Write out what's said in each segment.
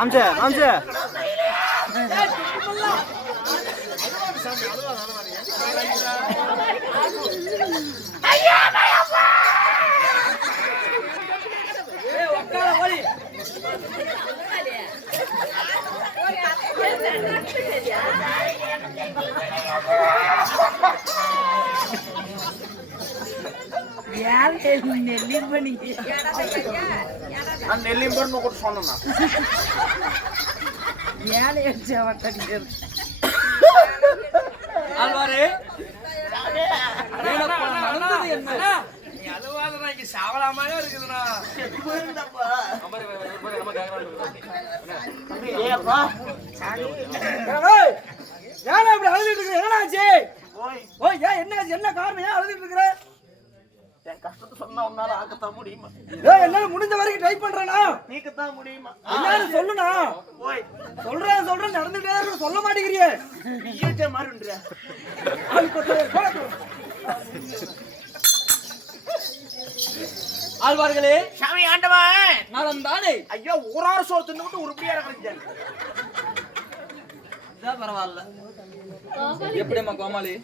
आमचे आमचे ನೆಲ್ಲಿಂಬರ್ನು ಕೊಟ್ಟು ಸೊನ್ನ ಯಾರು ಹೆಚ್ಚಾವಟ್ಟಿಗೆ அல்வாரே நடந்தது என்ன? நீ அழுவாதனா இங்க சாவலாமாவே இருக்குதுண்ணா. ஏன் இப்படி அழுதுட்டு இருக்கிற? என்ன ஆச்சு? ஓய் ஏன் என்ன ஆச்சு? என்ன காரணம்? ஏன் அழுதுட்டு இருக்கிற? என் கஷ்டத்தை சொன்னா உன்னால ஆக்கத்தான் முடியுமா? என்னால முடிஞ்ச வரைக்கும் ட்ரை பண்றேனா? நீக்கத்தான் முடியுமா? எல்லாரும் சொல்லுனா? ஓய் சொல்றேன் நடந்துட்டே இருக்கு, சொல்ல மாட்டேங்கிறியே. நீயே மாறின்ற ஆழ்வார்களே, சாமி ஆண்டவா நலம் தானே? ஐயா ஊரார சோறு தின்னுட்டு உருப்படியா இருக்காங்க. இதான் பரவாயில்ல. எப்படிம்மா கோமாளி?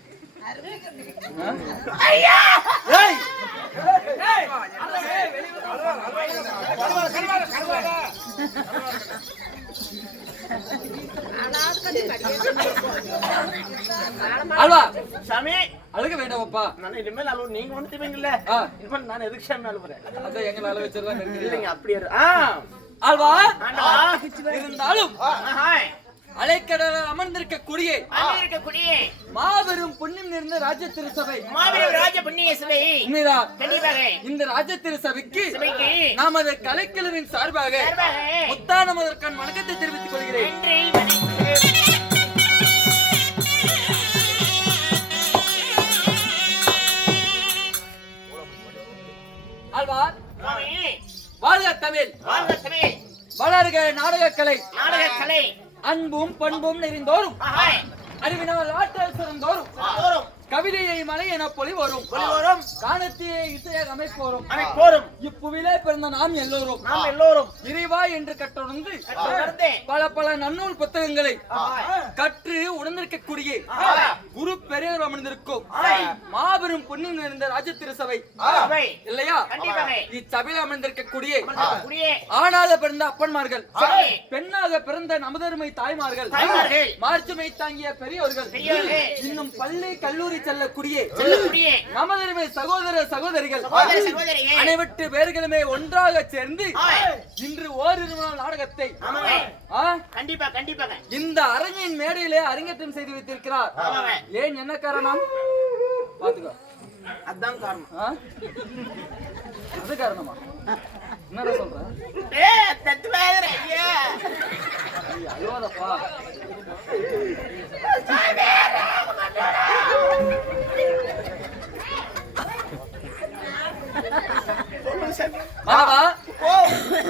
ஐயா ஏய் ஏய் அல்வா சாமி அழுக வேண்டாமப்பா. நான் இனிமேல் அழுவ நீங்க வந்துட்டீங்கல்ல, இனிமேல் நான் எதுக்கு சாமி அழுவுறேன்? அதான் எங்களை அழ வச்சிடலாம் இல்லைங்க அப்படியே ஆழ்வா ஆண்டவா இருந்தாலும் அலைக்கடல அமர்ந்திருக்க கூடியே மாபெரும் புண்ணியம் நிறைந்த ராஜ திருசபை, மாபெரும் ராஜ புண்ணிய சபை உண்மைதான். கண்டிப்பாக இந்த ராஜ திருசபைக்கு நமது கலைக்குழுவின் சார்பாக முத்தான முதற்கான வணக்கத்தை தெரிவித்துக் கொள்கிறேன். ஆழ்வார் வாழ்க தமிழ், வளர்க நாடகக்கலை, அன்பும் பண்பும் நிறைந்தோறும் அறிவினால் ஆற்றல் சிறந்தோறும் கவிதையை மலை என பொலி வரும் காணத்தியை இசையாக அமைப்போரும் இப்புவிலே பிறந்த நாம் எல்லோரும் இறைவா என்று கற்றுணர்ந்து பல நன்னூல் புத்தகங்களை கற்று உணர்ந்திருக்கக்கூடிய குரு பெரியவர் அமர்ந்திருக்கும் மாபெரும் புண்ணியம் நிறைந்த ராஜ திருசபை இல்லையா? இச்சபையில் அமர்ந்திருக்கக்கூடிய ஆணாக பிறந்த அப்பன்மார்கள், பெண்ணாக பிறந்த நமதருமை தாய்மார்கள், மார்ச்சுமை தாங்கிய பெரியவர்கள், இன்னும் பள்ளி கல்லூரி செல்லக்கூடிய நமதருமை சகோதர சகோதரிகள் அனைவற்று பேர்களுமே ஒன்றாக சேர்ந்து இன்று ஓரிரு நாள் நாடகத்தை கண்டிப்பா கண்டிப்பா இந்த அரங்கின் மேடையிலே அரங்கேற்றம் செய்து வைத்திருக்கிறார். ஏன் என்ன காரணம் பாத்துக்கோ. அதான் காரணம். அது காரணமா? என்ன சொல்ற? அழுவாதப்பா.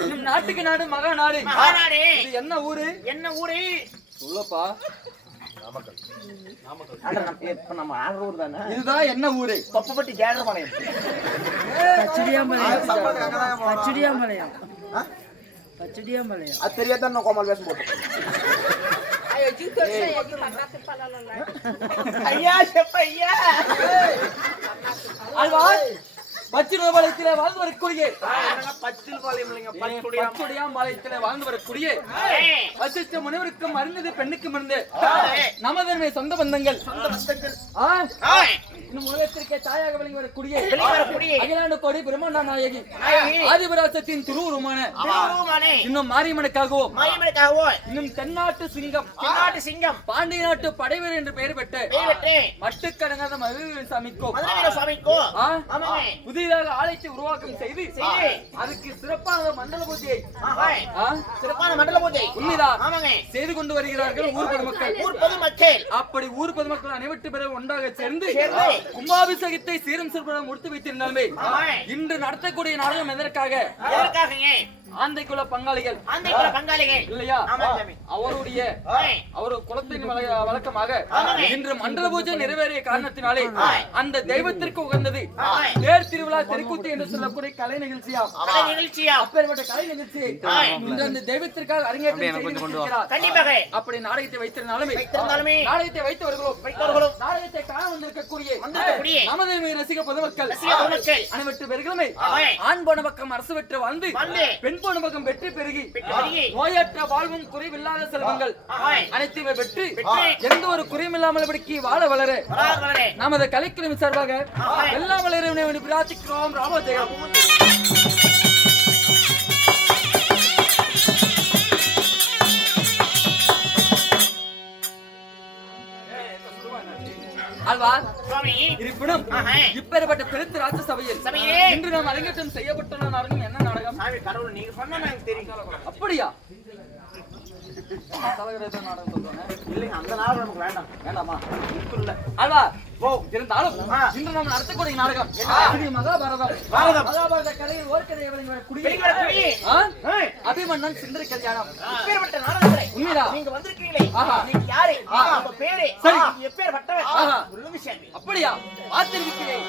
நம் நாட்டுக்கு நாடு மகா நாடு. இது என்ன ஊரு? என்ன ஊரு சொல்லப்பா. நம்ம ஆறு ஊர் தானே. இதுதான் என்ன ஊரு? தொப்பப்பட்டி கேரளபாளையம். பச்சடியாம்பாளையம் அது தெரியாதான் நான் கோமல் வேஷம் போட்டேன். ஐயா செப்ப ஐயா அல்வாய் பச்சிடியாம்பாளையத்திலே வாழ்ந்து வரக்கூடிய பச்சிடியாம்பாளையத்திலே வாழ்ந்து வரக்கூடிய வசிஷ்ட முனிவருக்கும் அறிந்தது பெண்ணுக்கும் இருந்து நமதன்மை சொந்த பந்தங்கள் இன்னும் உலகத்திற்கே தாயாக விளங்கி வரக்கூடிய அகிலாண்ட கோடி பிரம்மாண்ட நாயகி ஆதிபராசத்தின் திருவுருமான இன்னும் மாரியம்மனுக்காகவும் இன்னும் தென்னாட்டு சிங்கம் பாண்டிய நாட்டு படைவர் என்று பெயர் பெற்று மட்டுக்கடங்காத மதுரை சாமிக்கும் புதிதாக ஆலயத்தை உருவாக்கம் செய்து அதுக்கு சிறப்பான மண்டல பூஜையை உண்மைதான் செய்து கொண்டு வருகிறார்கள் ஊர் பொதுமக்கள். அப்படி ஊர் பொதுமக்கள் அனைவற்று பிறகு ஒன்றாக சேர்ந்து கும்பாபிஷேகத்தை சீரும் சிறப்புடன் முடித்து வைத்திருந்தாலுமே இன்று நடத்தக்கூடிய நாடகம் எதற்காக? ஆந்தைக்குள்ள பங்காளிகள் இல்லையா? அவரு குலத்தின் வழக்கமாக இன்று மண்டல பூஜை நிறைவேறிய காரணத்தினாலே அந்த தெய்வத்திற்கு உகந்தது தேர் திருவிழா தெருக்கூத்து என்று சொல்லக்கூடிய கலை நிகழ்ச்சியா? அப்பேற்பட்ட கலை நிகழ்ச்சியை இன்று அந்த தெய்வத்திற்காக அரங்கேற்றம் அப்படி நாடகத்தை வைத்திருந்தாலுமே நாடகத்தை வைத்தவர்களும் நாடகத்தை காண வந்திருக்கக்கூடிய நமது ரசிக பொதுமக்கள் அனைவற்று பேர்களுமே ஆண் போன பக்கம் அரசு பெற்று வாழ்ந்து பெண் போன பக்கம் வெற்றி பெருகி நோயற்ற வாழ்வும் குறைவில்லாத செல்வங்கள் அனைத்துமே பெற்று எந்த ஒரு குறையும் இல்லாமல் வாழ வளர நமது கலைக்குழுவின் சார்பாக எல்லாம் வளர பிரார்த்திக்கிறோம். ராமஜெயம். இருப்பினும் இப்பேற்பட்ட பெருத்து ராஜ சபையில் இன்று நாம் அரங்கேற்றம் செய்யப்பட்டுள்ள நாடகம் என்ன நாடகம்? கடவுள் நீங்க சொன்னா எனக்கு தெரியும். அப்படியா? இல்லைங்க அந்த நாடகம் நமக்கு வேண்டாமா? அல்வா இருந்தாலும் இன்று நாம் நடத்தக்கூடிய நாடகம் மகாபாரத கதையில் ஓர்கதையை வரக்கூடிய அபிமன்னன் சிந்தனை கல்யாணம். உண்மையா? நீங்க வந்திருக்கீங்களே, நீங்க யாரு? பேரு எப்பேற்பட்டவர்? அப்படியா? பார்த்திருக்கிறேன்.